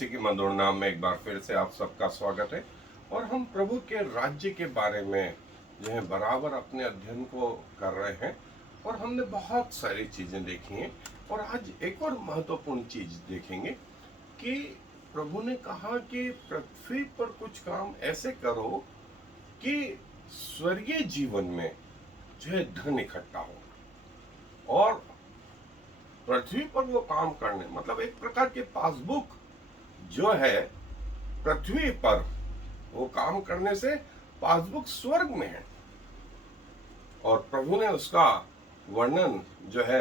मसीह के मधुर नाम में एक बार फिर से आप सबका स्वागत है। और हम प्रभु के राज्य के बारे में जो है बराबर अपने अध्ययन को कर रहे हैं और हमने बहुत सारी चीज़ें देखी हैं। और आज एक और महत्वपूर्ण चीज़ देखेंगे कि प्रभु ने कहा कि पृथ्वी पर कुछ काम ऐसे करो कि स्वर्गीय जीवन में जो है धन इकट्ठा हो। और पृथ्वी पर वो काम करने मतलब एक प्रकार की पासबुक जो है पृथ्वी पर वो काम करने से पासबुक स्वर्ग में है। और प्रभु ने उसका वर्णन जो है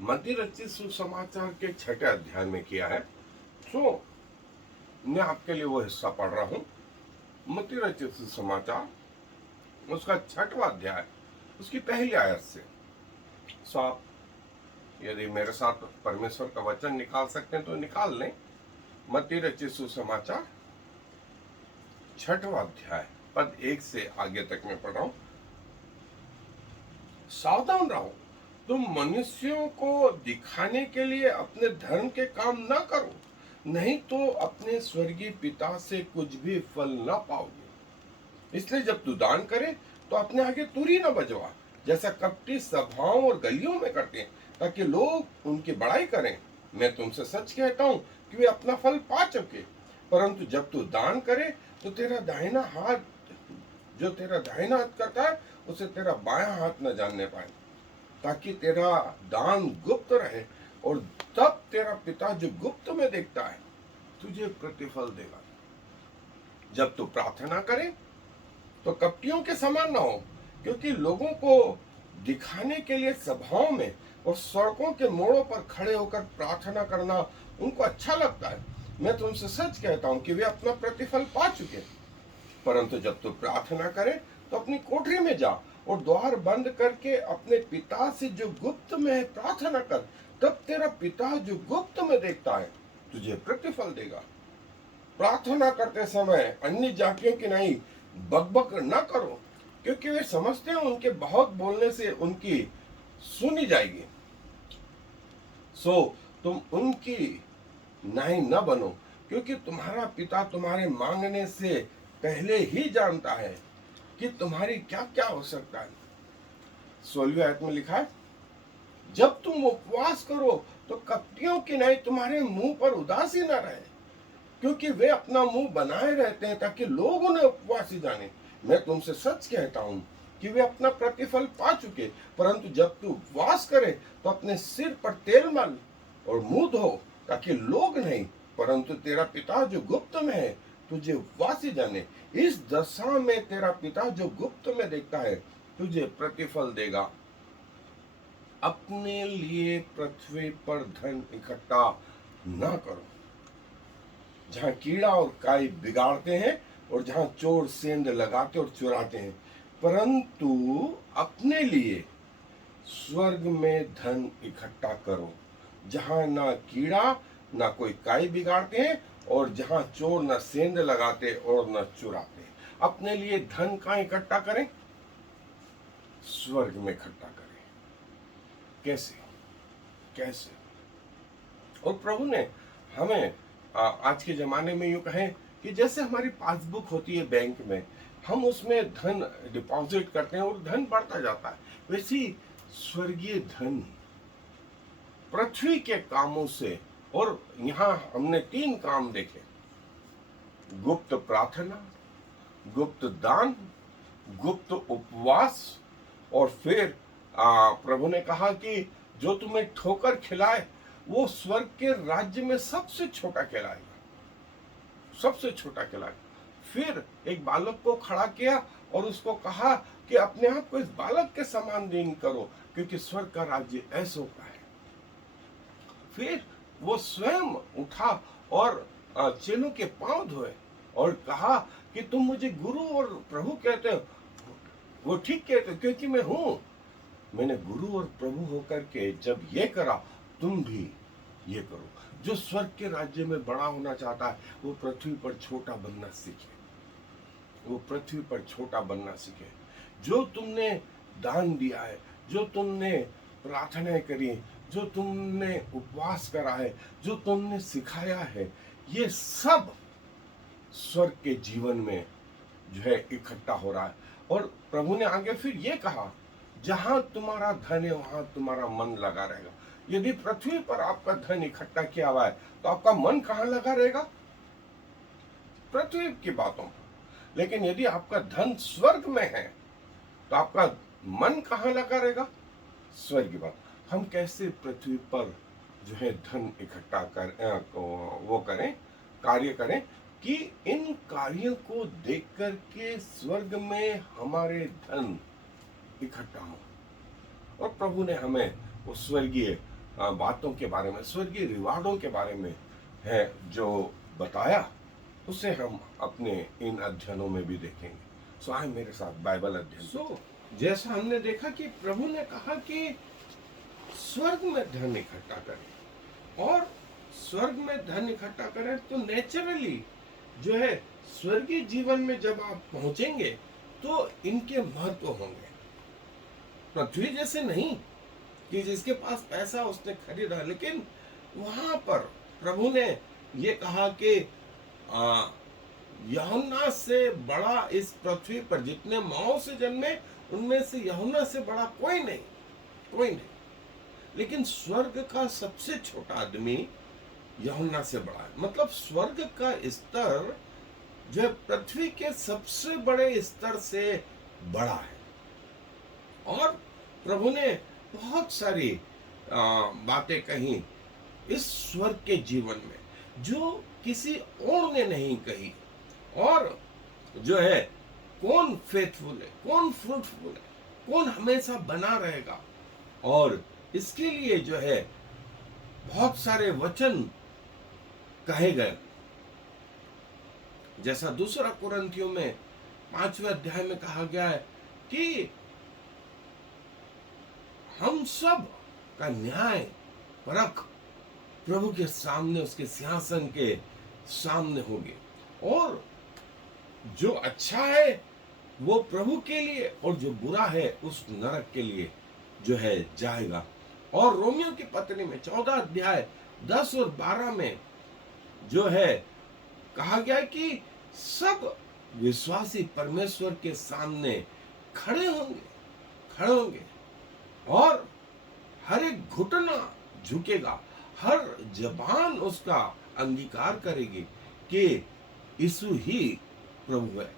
मत्ती रचित सुसमाचार के 6 अध्याय में किया है। तो मैं आपके लिए वो हिस्सा पढ़ रहा हूँ। मत्ती रचित सुसमाचार उसका 6वां अध्याय उसकी पहली आयत से। सो आप यदि मेरे साथ परमेश्वर का वचन निकाल सकते हैं तो निकाल लें। मत्ती रचित सुसमाचार 6वां अध्याय पद 1 से आगे तक मैं पढ़ रहा हूं। सावधान रहो, तुम मनुष्यों को दिखाने के लिए अपने धर्म के काम न करो, नहीं तो अपने स्वर्गीय पिता से कुछ भी फल न पाओगे। इसलिए जब तू दान करे तो अपने आगे तुरी न बजवा, जैसा कपटी सभाओं और गलियों में करते हैं, ताकि लोग उनकी बड़ाई करें। मैं तुमसे सच कहता हूं कि वे अपना फल पा चुके। परंतु जब तू दान करे तो तेरा दाहिना हाथ करता है उसे तेरा बायां हाथ न जानने पाए, ताकि तेरा दान गुप्त रहे, और तब तेरा पिता जो गुप्त में देखता है तुझे प्रतिफल देगा। जब तू प्रार्थना करे तो कपटियों के समान न हो, क्योंकि लोगों को दिखाने के लिए सभाओं में और सड़कों के मोड़ों पर खड़े होकर प्रार्थना करना उनको अच्छा लगता है। मैं तुमसे सच कहता हूं कि वे अपना प्रतिफल पा चुके। परंतु जब तू प्रार्थना करे तो अपनी कोठरी में जा और द्वार बंद करके अपने पिता से जो गुप्त में है प्रार्थना कर, तब तेरा पिता जो गुप्त में देखता है तुझे प्रतिफल देगा। प्रार्थना करते समय अन्य जातियों की नहीं बकबक न करो, क्योंकि वे समझते हैं उनके बहुत बोलने से उनकी सुनी जाएगी। सो तुम उनकी नहीं न बनो, क्योंकि तुम्हारा पिता तुम्हारे मांगने से पहले ही जानता है कि तुम्हारी क्या क्या आवश्यकता है। 16वीं आयत में लिखा है, जब तुम उपवास करो तो कपटियों की नहीं तुम्हारे मुंह पर उदासी न रहे, क्योंकि वे अपना मुंह बनाए रहते हैं ताकि लोग उन्हें उपवासी जाने। मैं तुमसे सच कहता हूं कि वे अपना प्रतिफल पा चुके। परंतु जब तू उपवास करे तो अपने सिर पर तेल मल और मुंह धो, ताकि लोग नहीं परंतु तेरा पिता जो गुप्त में है तुझे उपवासी जाने। इस दशा में तेरा पिता जो गुप्त में देखता है तुझे प्रतिफल देगा। अपने लिए पृथ्वी पर धन इकट्ठा न करो, जहां कीड़ा और काई बिगाड़ते हैं और जहां चोर सेंध लगाते और चुराते हैं, परंतु अपने लिए स्वर्ग में धन इकट्ठा करो, जहां ना कीड़ा ना कोई काई बिगाड़ते हैं और जहां चोर न सेंध लगाते और न चुराते। अपने लिए धन कहां इकट्ठा करें? स्वर्ग में इकट्ठा करें। कैसे कैसे? और प्रभु ने हमें आज के जमाने में यूं कहें कि जैसे हमारी पासबुक होती है बैंक में, हम उसमें धन डिपॉजिट करते हैं और धन बढ़ता जाता है, वैसी स्वर्गीय धन पृथ्वी के कामों से। और यहां हमने 3 काम देखे, गुप्त प्रार्थना, गुप्त दान, गुप्त उपवास। और फिर प्रभु ने कहा कि जो तुम्हें ठोकर खिलाए वो स्वर्ग के राज्य में सबसे छोटा कहलाएगा, सबसे छोटा कहलाएगा। फिर एक बालक को खड़ा किया और उसको कहा कि अपने आप को इस बालक के समान दीन करो, क्योंकि स्वर्ग का राज्य ऐसा का है। फिर वो स्वयं उठा और चेलों के पांव धोए और कहा कि तुम मुझे गुरु और प्रभु कहते हो। वो ठीक कहते हो, क्योंकि मैं हूं। मैंने गुरु और प्रभु होकर के जब ये करा, तुम भी ये करो। जो स्वर्ग के राज्य में बड़ा होना चाहता है वो पृथ्वी पर छोटा बनना सीखे, वो पृथ्वी पर छोटा बनना सीखे। जो तुमने दान दिया है, जो तुमने प्रार्थनाएं करी, जो तुमने उपवास करा है, जो तुमने सिखाया है, ये सब स्वर्ग के जीवन में जो है इकट्ठा हो रहा है। और प्रभु ने आगे फिर ये कहा, जहां तुम्हारा धन है वहां तुम्हारा मन लगा रहेगा। यदि पृथ्वी पर आपका धन इकट्ठा किया हुआ है तो आपका मन कहां लगा रहेगा? पृथ्वी की बातों पर। लेकिन यदि आपका धन स्वर्ग में है तो आपका मन कहां लगा रहेगा? स्वर्ग की बात। हम कैसे पृथ्वी पर जो है धन इकट्ठा वो करें, कार्य करें कि इन कार्यों को देख करके स्वर्ग में हमारे धन इकट्ठा हो। और प्रभु ने हमें वो स्वर्गीय बातों के बारे में, स्वर्गीय रिवार्डों के बारे में है जो बताया, उसे हम अपने इन अध्ययनों में भी देखेंगे। सो आए मेरे साथ बाइबल अध्ययन। जैसा हमने देखा कि प्रभु ने कहा कि स्वर्ग में धन इकट्ठा करें, और स्वर्ग में धन इकट्ठा करें तो नेचुरली जो है स्वर्गीय जीवन में जब आप पहुंचेंगे तो इनके महत्व होंगे। पृथ्वी जैसे नहीं कि जिसके पास पैसा उसने खरीदा, लेकिन वहां पर प्रभु ने ये कहा कि यूहन्ना से बड़ा इस पृथ्वी पर जितने माओ से जन्मे उनमें से यूहन्ना से बड़ा कोई नहीं, कोई नहीं। लेकिन स्वर्ग का सबसे छोटा आदमी यूहन्ना से बड़ा है। मतलब स्वर्ग का स्तर जो है पृथ्वी के सबसे बड़े स्तर से बड़ा है। और प्रभु ने बहुत सारी बातें कही इस स्वर्ग के जीवन में जो किसी और ने नहीं कही। और जो है कौन फेथफुल है, कौन फ्रूटफुल है, कौन हमेशा बना रहेगा, और इसके लिए जो है बहुत सारे वचन कहे गए। जैसा दूसरा कुरिन्थियों में 5वें अध्याय में कहा गया है कि हम सब का न्याय परख प्रभु के सामने, उसके सिंहासन के सामने होगी, और जो अच्छा है वो प्रभु के लिए और जो बुरा है उस नरक के लिए जो है जाएगा। और रोमियो की पत्री में 14 अध्याय 10 और 12 में जो है कहा गया कि सब विश्वासी परमेश्वर के सामने खड़े होंगे, खड़े होंगे, और हर एक घुटना झुकेगा, हर जबान उसका अंगीकार करेगी कि यीशु ही प्रभु है।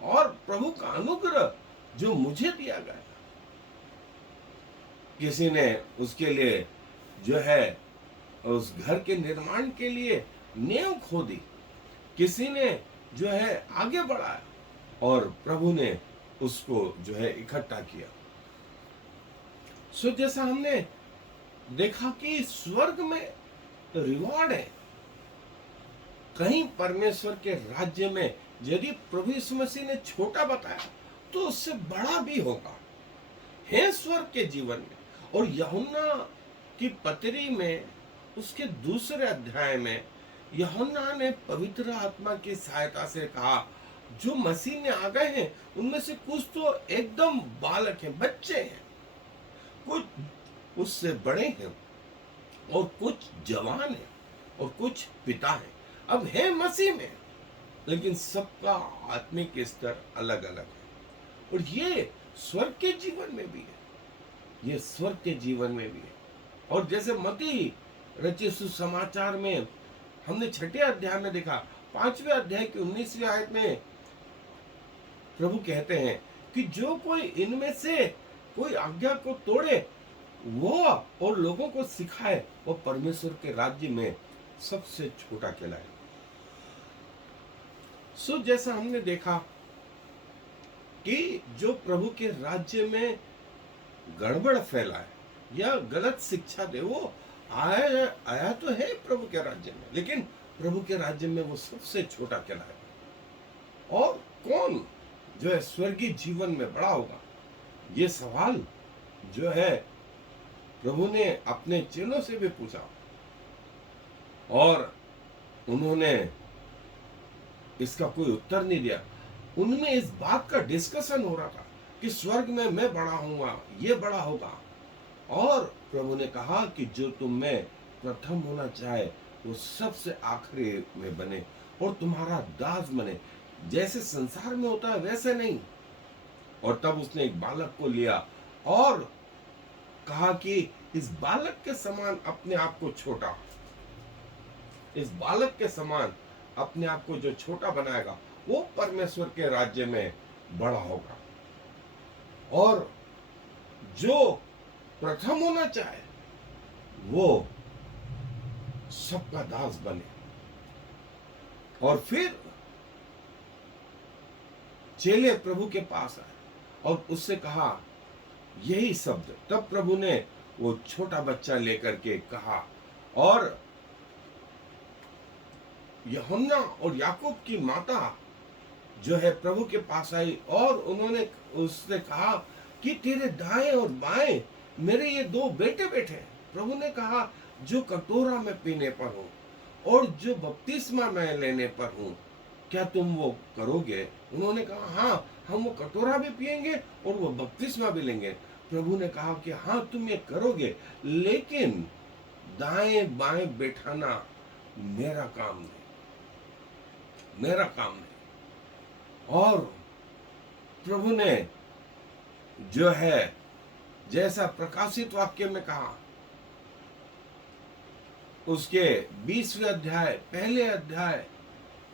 और प्रभु का अनुग्रह जो मुझे दिया गया, किसी ने उसके लिए जो है उस घर के निर्माण के लिए नींव खोदी, किसी ने जो है आगे बढ़ाया, और प्रभु ने उसको जो है इकट्ठा किया। सो जैसा हमने देखा कि स्वर्ग में तो रिवॉर्ड है, कहीं परमेश्वर के राज्य में यदि प्रभु यीशु मसीह ने छोटा बताया तो उससे बड़ा भी होगा है स्वर्ग के जीवन में। और यूहन्ना की पत्री में उसके दूसरे अध्याय में यूहन्ना ने पवित्र आत्मा की सहायता से कहा जो मसीह में आ गए हैं उनमें से कुछ तो एकदम बालक हैं, बच्चे हैं, कुछ उससे बड़े हैं, और कुछ जवान हैं, और कुछ पिता हैं। अब है मसीह में, लेकिन सबका आत्मिक स्तर अलग अलग है। और ये स्वर्ग के जीवन में भी है, ये स्वर्ग के जीवन में भी है। और जैसे मत्ती रचित सुसमाचार में हमने 6 अध्याय में देखा, 5वें अध्याय की 19वीं आयत में प्रभु कहते हैं कि जो कोई इनमें से कोई आज्ञा को तोड़े वो और लोगों को सिखाए वो परमेश्वर के राज्य में सबसे छोटा कहलाए। सो जैसा हमने देखा कि जो प्रभु के राज्य में गड़बड़ फैलाए या गलत शिक्षा दे वो आया तो है प्रभु के राज्य में, लेकिन प्रभु के राज्य में वो सबसे छोटा कहलाए। और कौन जो है स्वर्गीय जीवन में बड़ा होगा, ये सवाल जो है प्रभु ने अपने चेलों से भी पूछा, और उन्होंने इसका कोई उत्तर नहीं दिया। उनमें इस बात का डिस्कशन हो रहा था कि स्वर्ग में मैं बड़ा होऊंगा, ये बड़ा होगा। और प्रभु ने कहा कि जो तुम में प्रथम होना चाहे वो सबसे आखिरी में बने और तुम्हारा दास बने। जैसे संसार में होता है वैसे नहीं। और तब उसने एक बालक को लिया और कहा कि इस बालक के समान अपने आप को छोटा, इस बालक के समान अपने आप को जो छोटा बनाएगा वो परमेश्वर के राज्य में बड़ा होगा। और जो प्रथम होना चाहे वो सबका दास बने। और फिर चेले प्रभु के पास आए और उससे कहा यही शब्द। तब प्रभु ने वो छोटा बच्चा लेकर के कहा और यूहन्ना और याकूब की माता जो है प्रभु के पास आई और उन्होंने उससे कहा कि तेरे दाएं और बाएं मेरे ये दो बेटे बैठे हैं। प्रभु ने कहा जो कटोरा में पीने पर हूं और जो बपतिस्मा में लेने पर हूं, क्या तुम वो करोगे? उन्होंने कहा हाँ, हम वो कटोरा भी पिएंगे और वो बपतिस्मा भी लेंगे। प्रभु ने कहा कि हाँ तुम ये करोगे, लेकिन दाएं बाएं बैठाना मेरा काम नहीं, मेरा काम नहीं। और प्रभु ने जो है जैसा प्रकाशित वाक्य में कहा उसके 20वें अध्याय पहले अध्याय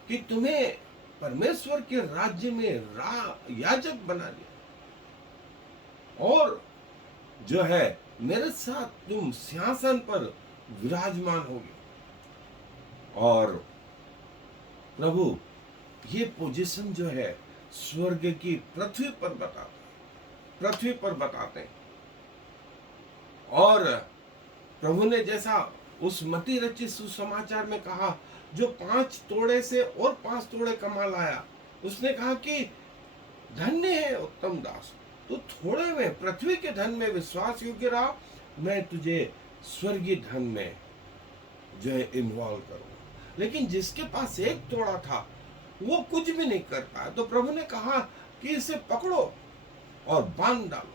कि तुम्हें परमेश्वर के राज्य में याजक बना दिया और जो है मेरे साथ तुम सिंहासन पर विराजमान होगे। और प्रभु ये पोजीशन जो है स्वर्ग की पृथ्वी पर बताते हैं। और प्रभु ने जैसा उस मती रचित सुसमाचार में कहा जो 5 तोड़े से और 5 तोड़े कमा लाया, उसने कहा कि धन्य है उत्तम दास, तो थोड़े में पृथ्वी के धन में विश्वास योग्य रहा, मैं तुझे स्वर्गीय धन में जो है इन्वॉल्व करूंगा। लेकिन जिसके पास 1 तोड़ा था वो कुछ भी नहीं कर पाया, तो प्रभु ने कहा कि इसे पकड़ो और बांध डालो।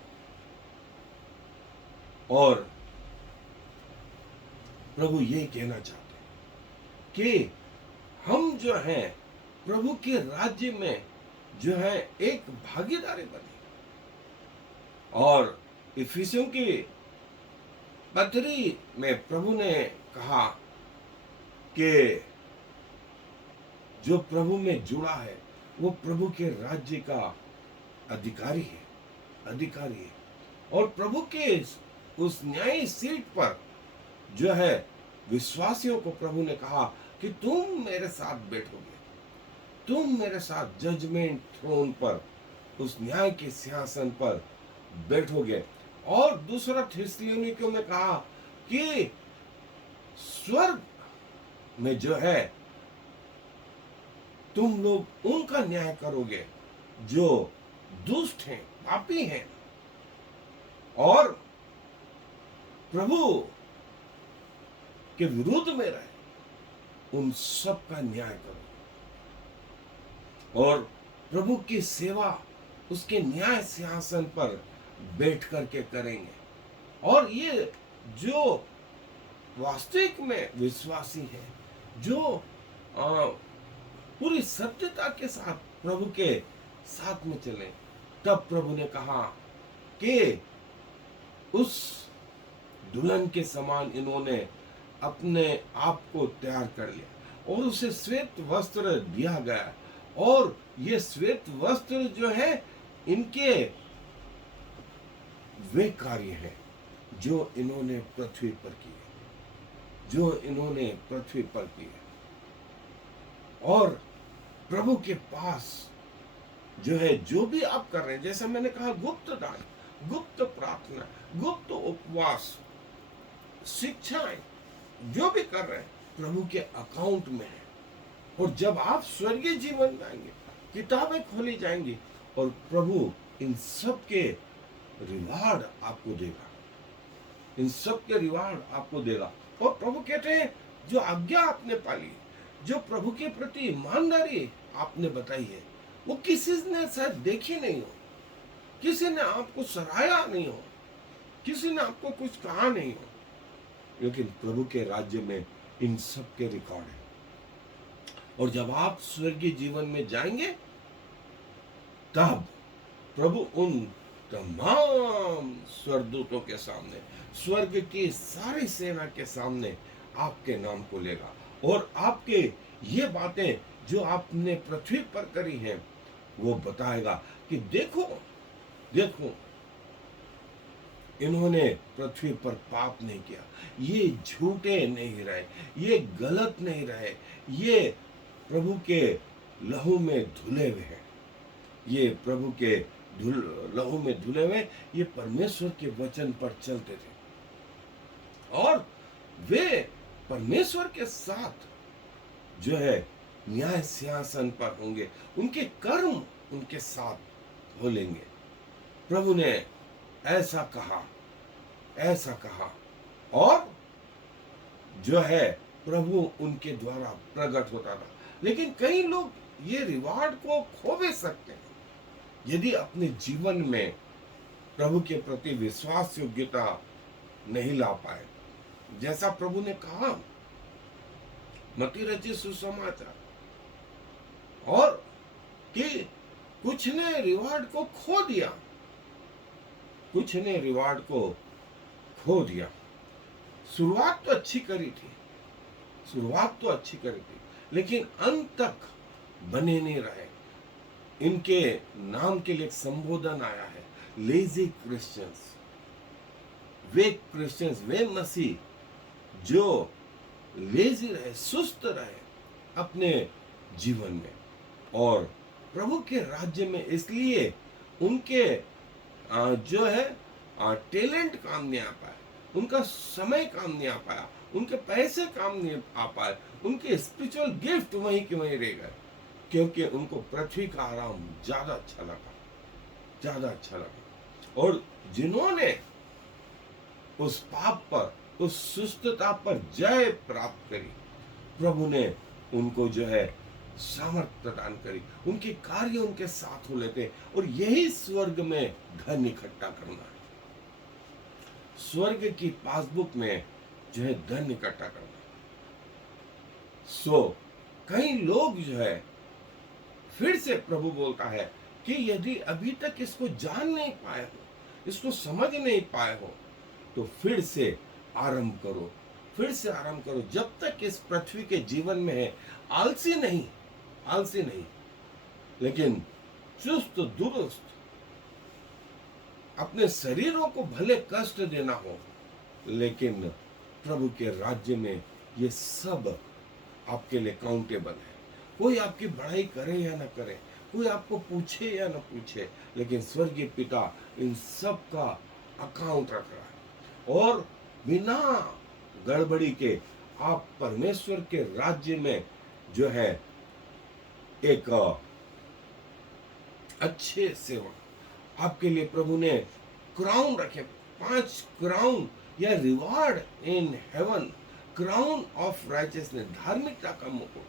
और प्रभु ये कहना चाहते हैं कि हम जो हैं प्रभु के राज्य में जो है एक भागीदारी बने। और इफिसियों की पत्री में प्रभु ने कहा कि जो प्रभु में जुड़ा है वो प्रभु के राज्य का अधिकारी है। और प्रभु के उस न्यायी सीट पर जो है विश्वासियों को प्रभु ने कहा कि तुम मेरे साथ बैठोगे, तुम मेरे साथ जजमेंट थ्रोन पर उस न्याय के सिंहासन पर बैठोगे। और दूसरा थिस्सलुनीकियों में कहा कि स्वर्ग में जो है तुम लोग उनका न्याय करोगे जो दुष्ट हैं, पापी हैं, और प्रभु के विरुद्ध में रहे, उन सब का न्याय करो। और प्रभु की सेवा उसके न्याय सिंहासन पर बैठ करके करेंगे। और ये जो वास्तविक में विश्वासी है, जो पूरी सत्यता के साथ प्रभु के साथ में चले, तब प्रभु ने कहा कि उस दुल्हन के समान इन्होंने अपने आप को तैयार कर लिया और उसे श्वेत वस्त्र दिया गया। और ये श्वेत वस्त्र जो है इनके वे कार्य हैं जो इन्होंने पृथ्वी पर किए, और प्रभु के पास जो है जो भी आप कर रहे हैं, जैसा मैंने कहा गुप्त दान, गुप्त प्रार्थना, गुप्त उपवास, शिक्षाएं जो भी कर रहे हैं प्रभु के अकाउंट में है। और जब आप स्वर्गीय जीवन में आएंगे, किताबें खोली जाएंगी और प्रभु इन सब के रिवार्ड आपको देगा, इन सब के रिवार्ड आपको देगा। और प्रभु कहते हैं जो आज्ञा आपने पाली, जो प्रभु के प्रति ईमानदारी आपने बताई है, वो किसी ने शायद देखी नहीं हो, किसी ने आपको सराहा नहीं हो, किसी ने आपको कुछ कहा नहीं हो, लेकिन प्रभु के राज्य में इन सब के रिकॉर्ड है। और जब आप स्वर्गीय जीवन में जाएंगे तब प्रभु उन तमाम स्वर्गदूतों के सामने, स्वर्ग की सारी सेना के सामने आपके नाम को लेगा और आपके ये बातें जो आपने पृथ्वी पर करी हैं वो बताएगा कि देखो देखो, इन्होंने पृथ्वी पर पाप नहीं किया, ये झूठे नहीं रहे, ये गलत नहीं रहे, ये प्रभु के लहू में धुले हुए हैं, ये प्रभु के लहू में धुले हुए, ये परमेश्वर के वचन पर चलते थे और वे परमेश्वर के साथ जो है न्याय सिंहासन पर होंगे, उनके कर्म उनके साथ हो लेंगे। प्रभु ने ऐसा कहा और जो है प्रभु उनके द्वारा प्रकट होता था। लेकिन कई लोग ये रिवार्ड को खो भी सकते हैं यदि अपने जीवन में प्रभु के प्रति विश्वास योग्यता नहीं ला पाए। जैसा प्रभु ने कहा, मत्ती रचित सुसमाचार, और कि कुछ ने रिवार्ड को खो दिया, कुछ ने रिवार्ड को खो दिया। शुरुआत तो अच्छी करी थी, लेकिन अंत तक बने नहीं रहे। इनके नाम के लिए संबोधन आया है, लेजी क्रिश्चियंस। वे मसीह जो लेजी रहे, सुस्त रहे अपने जीवन में और प्रभु के राज्य में, इसलिए उनके जो है टैलेंट काम नहीं आ पाया, उनका समय काम नहीं आ पाया, उनके पैसे काम नहीं आ पाए, उनके स्पिरिचुअल गिफ्ट वहीं के वहीं रह गए, क्योंकि उनको पृथ्वी का आराम ज्यादा अच्छा लगा। और जिन्होंने उस पाप पर, उस सुस्तता पर जय प्राप्त करी, प्रभु ने उनको जो है सामर्थ्य प्रदान करी, उनके कार्य उनके साथ हो लेते। और यही स्वर्ग में धन इकट्ठा करना है, स्वर्ग की पासबुक में जो है धन इकट्ठा करना। कई लोग जो है, फिर से प्रभु बोलता है कि यदि अभी तक इसको जान नहीं पाए हो, इसको समझ नहीं पाए हो, तो फिर से आरंभ करो, जब तक इस पृथ्वी के जीवन में है। आलसी नहीं, लेकिन चुस्त दुरुस्त, अपने शरीरों को भले कष्ट देना हो, लेकिन प्रभु के राज्य में ये सब आपके लिए काउंटेबल है। कोई आपकी बढ़ाई करे या ना करे, कोई आपको पूछे या ना पूछे, लेकिन स्वर्गीय पिता इन सब का अकाउंट रख रहा है और बिना गड़बड़ी के आप परमेश्वर के राज्य में जो है एक अच्छे सेवक, आपके लिए प्रभु ने क्राउन रखे, 5 क्राउन या reward in heaven, crown of righteousness, धार्मिकता का मुकुट,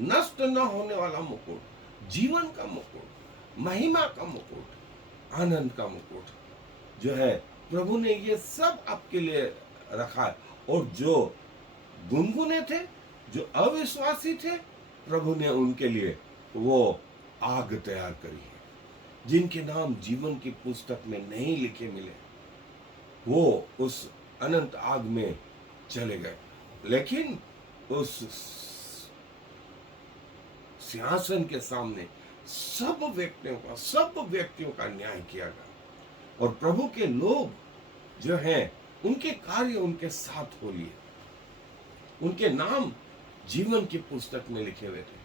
नष्ट न होने वाला मुकुट, जीवन का मुकुट, महिमा का मुकुट, आनंद का मुकुट जो है प्रभु ने ये सब आपके लिए रखा है। और जो गुनगुने थे, जो अविश्वासी थे, प्रभु ने उनके लिए वो आग तैयार करी है, जिनके नाम जीवन की पुस्तक में नहीं लिखे मिले, वो उस अनंत आग में चले गए। लेकिन उस सिंहासन के सामने सब व्यक्तियों का न्याय किया गया और प्रभु के लोग जो हैं, उनके कार्य उनके साथ हो लिए, उनके नाम जीवन की पुस्तक में लिखे हुए थे।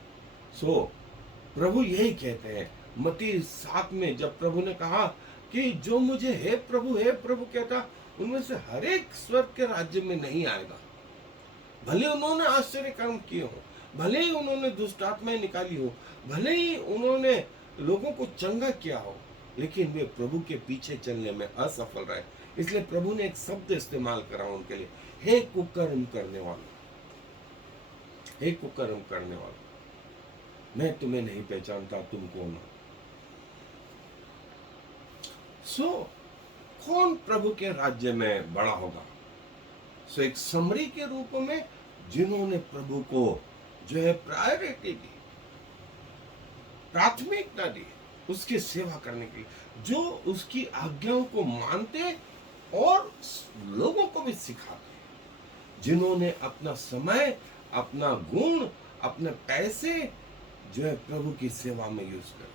प्रभु यही कहते हैं मत्ती 7 में, जब प्रभु ने कहा कि जो मुझे हे प्रभु कहता, उनमें से हर एक स्वर्ग के राज्य में नहीं आएगा। भले उन्होंने आश्चर्य कर्म किए हो, भले ही उन्होंने दुष्ट आत्माएं निकाली हो, भले ही उन्होंने लोगों को चंगा किया हो, लेकिन वे प्रभु के पीछे चलने में असफल रहे। इसलिए प्रभु ने एक शब्द इस्तेमाल करा उनके लिए, हे कुकर्म करने वालों, मैं तुम्हें नहीं पहचानता, तुम कौन हो। कौन प्रभु के राज्य में बड़ा होगा? एक समरी के रूप में जिन्होंने प्रभु को जो है प्रायोरिटी दी, प्राथमिकता दी उसकी सेवा करने के लिए, जो उसकी आज्ञाओं को मानते और लोगों को भी सिखाते, जिन्होंने अपना समय, अपना गुण, अपने पैसे जो है प्रभु की सेवा में यूज करे,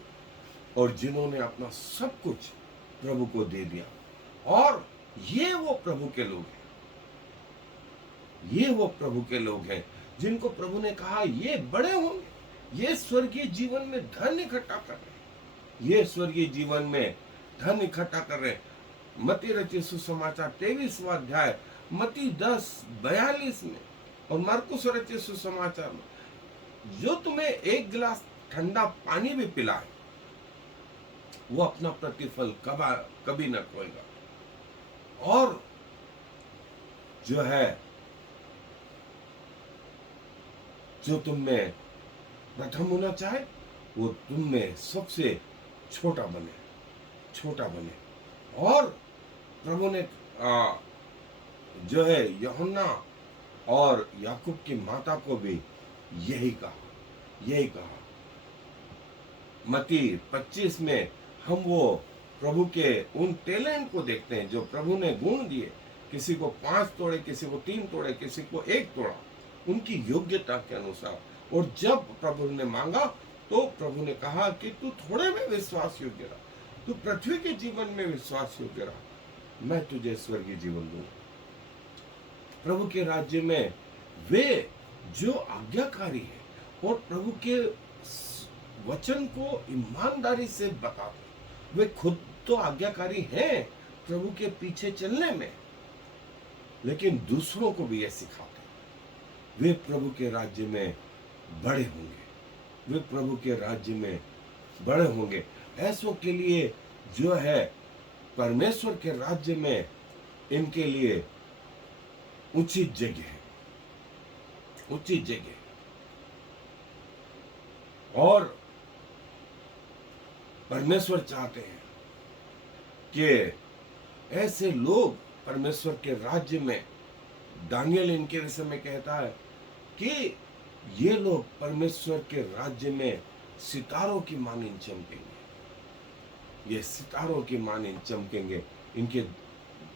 और जिन्होंने अपना सब कुछ प्रभु को दे दिया। और ये वो प्रभु के लोग हैं, ये वो प्रभु के लोग हैं जिनको प्रभु ने कहा ये बड़े होंगे, ये स्वर्गीय जीवन में धन इकट्ठा कर रहे हैं, ये स्वर्गीय जीवन में धन इकट्ठा कर रहे हैं। मत्ती रचित सुसमाचार 23वां अध्याय, मत्ती 10:42 में, और मरकुस रचित सुसमाचार में, जो तुम्हें एक गिलास ठंडा पानी भी पिलाए वो अपना प्रतिफल कभी न खोएगा। और जो है, जो तुम में प्रथम होना चाहे वो तुम में सबसे छोटा बने, छोटा बने। और प्रभु ने जो है यूहन्ना और याकूब की माता को भी यही कहा। मत्ती 25 में हम वो प्रभु के उन टैलेंट को देखते हैं जो प्रभु ने गुण दिए, किसी को 5 तोड़े, किसी को 3 तोड़े, किसी को 1 तोड़ा, उनकी योग्यता के अनुसार। और जब प्रभु ने मांगा तो प्रभु ने कहा कि तू थोड़े में विश्वास योग्य रहा, तू पृथ्वी के जीवन में विश्वास योग्य रहा, मैं तुझे स्वर्गीय जीवन दूंगा। प्रभु के राज्य में वे जो आज्ञाकारी है और प्रभु के वचन को ईमानदारी से बताते, वे खुद तो आज्ञाकारी हैं प्रभु के पीछे चलने में, लेकिन दूसरों को भी ये सिखाते, वे प्रभु के राज्य में बड़े होंगे, वे प्रभु के राज्य में बड़े होंगे। ऐसों के लिए जो है परमेश्वर के राज्य में इनके लिए उचित जगह है, उचित जगह। और परमेश्वर चाहते हैं कि ऐसे लोग परमेश्वर के राज्य में, दानियल इनके विषय में कहता है कि ये लोग परमेश्वर के राज्य में सितारों की मानिंद चमकेंगे, ये सितारों की मानिंद चमकेंगे। इनके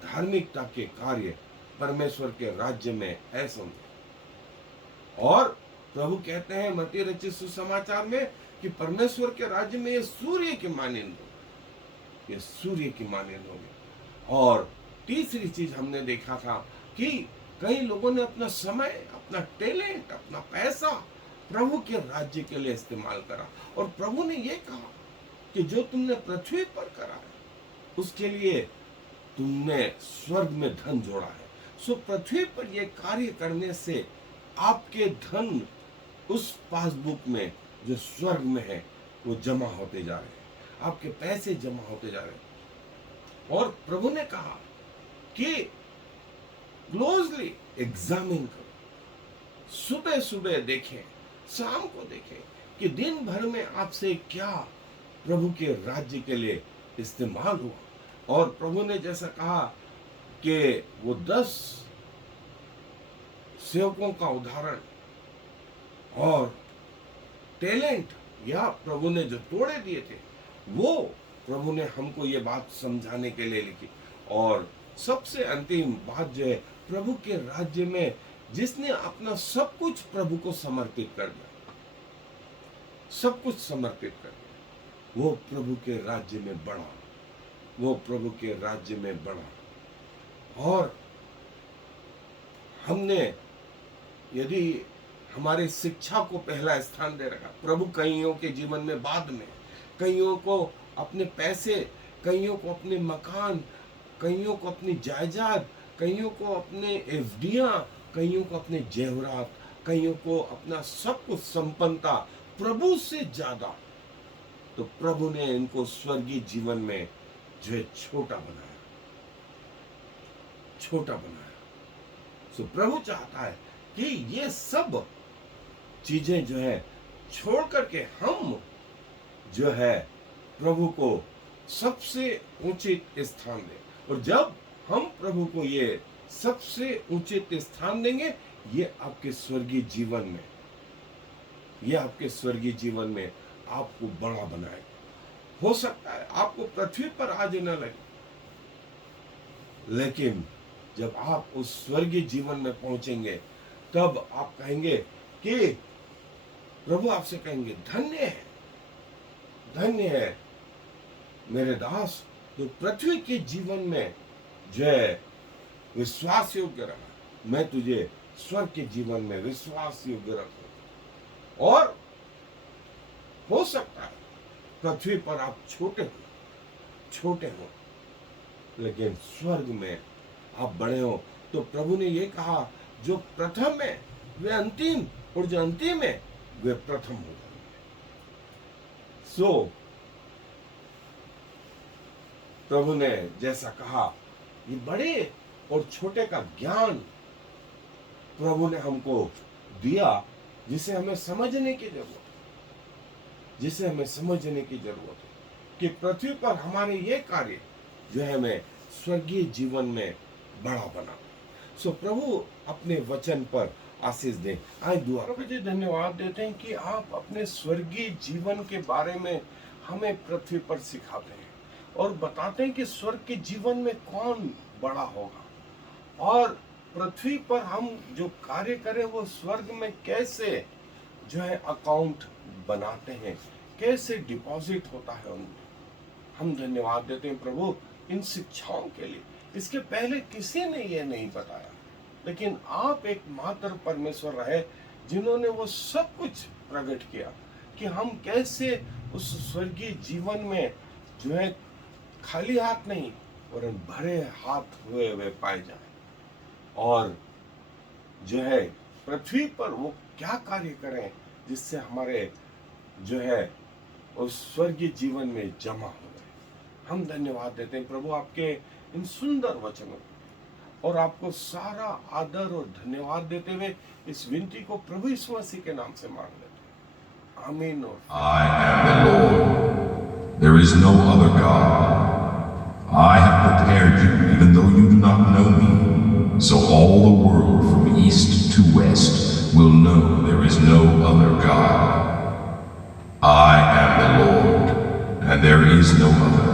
धार्मिकता के कार्य परमेश्वर के राज्य में ऐसे होंगे। और प्रभु कहते हैं मत्ती रचित सुसमाचार में कि परमेश्वर के राज्य में ये सूर्य की मानिंद होंगे, ये सूर्य की मानिंद होंगे। और तीसरी चीज हमने देखा था कि कई लोगों ने अपना समय, अपना टैलेंट, अपना पैसा प्रभु के राज्य के लिए इस्तेमाल करा, और प्रभु ने ये कहा कि जो तुमने पृथ्वी पर करा है उसके लिए तुमने स्वर्ग में धन जोड़ा है। सो पृथ्वी पर ये कार्य करने से आपके धन उस पासबुक में जो स्वर्ग में है वो जमा होते जा रहे हैं, आपके पैसे जमा होते जा रहे हैं। और प्रभु ने कहा कि क्लोजली एग्जामिन करो, सुबह सुबह देखें, शाम को देखें कि दिन भर में आपसे क्या प्रभु के राज्य के लिए इस्तेमाल हुआ। और प्रभु ने जैसा कहा कि वो 10 सेवकों का उदाहरण और टैलेंट या प्रभु ने जो तोड़े दिए थे वो प्रभु ने हमको ये बात समझाने के लिए लिखी। और सबसे अंतिम बात जो है, प्रभु के राज्य में जिसने अपना सब कुछ प्रभु को समर्पित कर दिया, सब कुछ समर्पित कर दिया, वो प्रभु के राज्य में बढ़ा, वो प्रभु के राज्य में बढ़ा। और हमने यदि हमारी शिक्षा को पहला स्थान दे रखा, प्रभु कईयों के जीवन में बाद में, कईयों को अपने पैसे, कईयों को अपने मकान, कईयों को अपनी जायदाद, कईयों को अपने एफडियां, कईयों को अपने जेवरात, कईयों को अपना सब कुछ संपन्नता प्रभु से ज्यादा, तो प्रभु ने इनको स्वर्गीय जीवन में जो है छोटा बनाया, छोटा बनाया। सो प्रभु चाहता है कि ये सब चीजें जो है छोड़ करके हम जो है प्रभु को सबसे उचित स्थान दें। और जब हम प्रभु को ये सबसे उचित स्थान देंगे, ये आपके स्वर्गीय जीवन में, ये आपके स्वर्गीय जीवन में आपको बड़ा बनाएगा। हो सकता है आपको पृथ्वी पर आज न लगे, लेकिन जब आप उस स्वर्गीय जीवन में पहुंचेंगे तब आप कहेंगे कि प्रभु आपसे कहेंगे, धन्य है, धन्य है मेरे दास, तो पृथ्वी के जीवन में जो है विश्वास योग्य रहा, मैं तुझे स्वर्ग के जीवन में विश्वास योग्य रखूं। और हो सकता है पृथ्वी पर आप छोटे हो, लेकिन स्वर्ग में आप बड़े हो। तो प्रभु ने ये कहा, जो प्रथम है वे अंतिम, और जो अंतिम है वे प्रथम हो जाएंगे। सो प्रभु ने जैसा कहा, ये बड़े और छोटे का ज्ञान प्रभु ने हमको दिया, जिसे हमें समझने की जरूरत है कि पृथ्वी पर हमारे ये कार्य जो है हमें स्वर्गीय जीवन में बड़ा बना। सो प्रभु अपने वचन पर आशीष दें। आए दुआ। प्रभु जी धन्यवाद देते हैं कि आप अपने स्वर्गीय जीवन के बारे में हमें पृथ्वी पर सिखाते हैं और बताते हैं कि स्वर्ग के जीवन में कौन बड़ा होगा, और पृथ्वी पर हम जो कार्य करें वो स्वर्ग में कैसे जो है अकाउंट बनाते हैं, कैसे डिपॉजिट होता है उनमें। हम धन्यवाद देते हैं प्रभु इन शिक्षाओं के लिए। इसके पहले किसी ने ये नहीं बताया, लेकिन आप एकमात्र परमेश्वर रहे जिन्होंने वो सब कुछ प्रकट किया कि हम कैसे उस स्वर्गीय जीवन में जो है खाली हाथ नहीं और भरे हाथ हुए हुए पाए जाए, और जो है पृथ्वी पर वो क्या कार्य करें जिससे हमारे जो है उस स्वर्गीय जीवन में जमा हो गए। हम धन्यवाद देते हैं प्रभु आपके इन सुंदर वचनों, और आपको सारा आदर और धन्यवाद देते हुए इस विनती को प्रभु यीशु मसीह के नाम से मांग लेते हैं। आमीन। और I am the Lord. There is no other God. I have prepared you even though you do not know me, so all the world from east to west will know there is no other God. I am the Lord, and there is no other.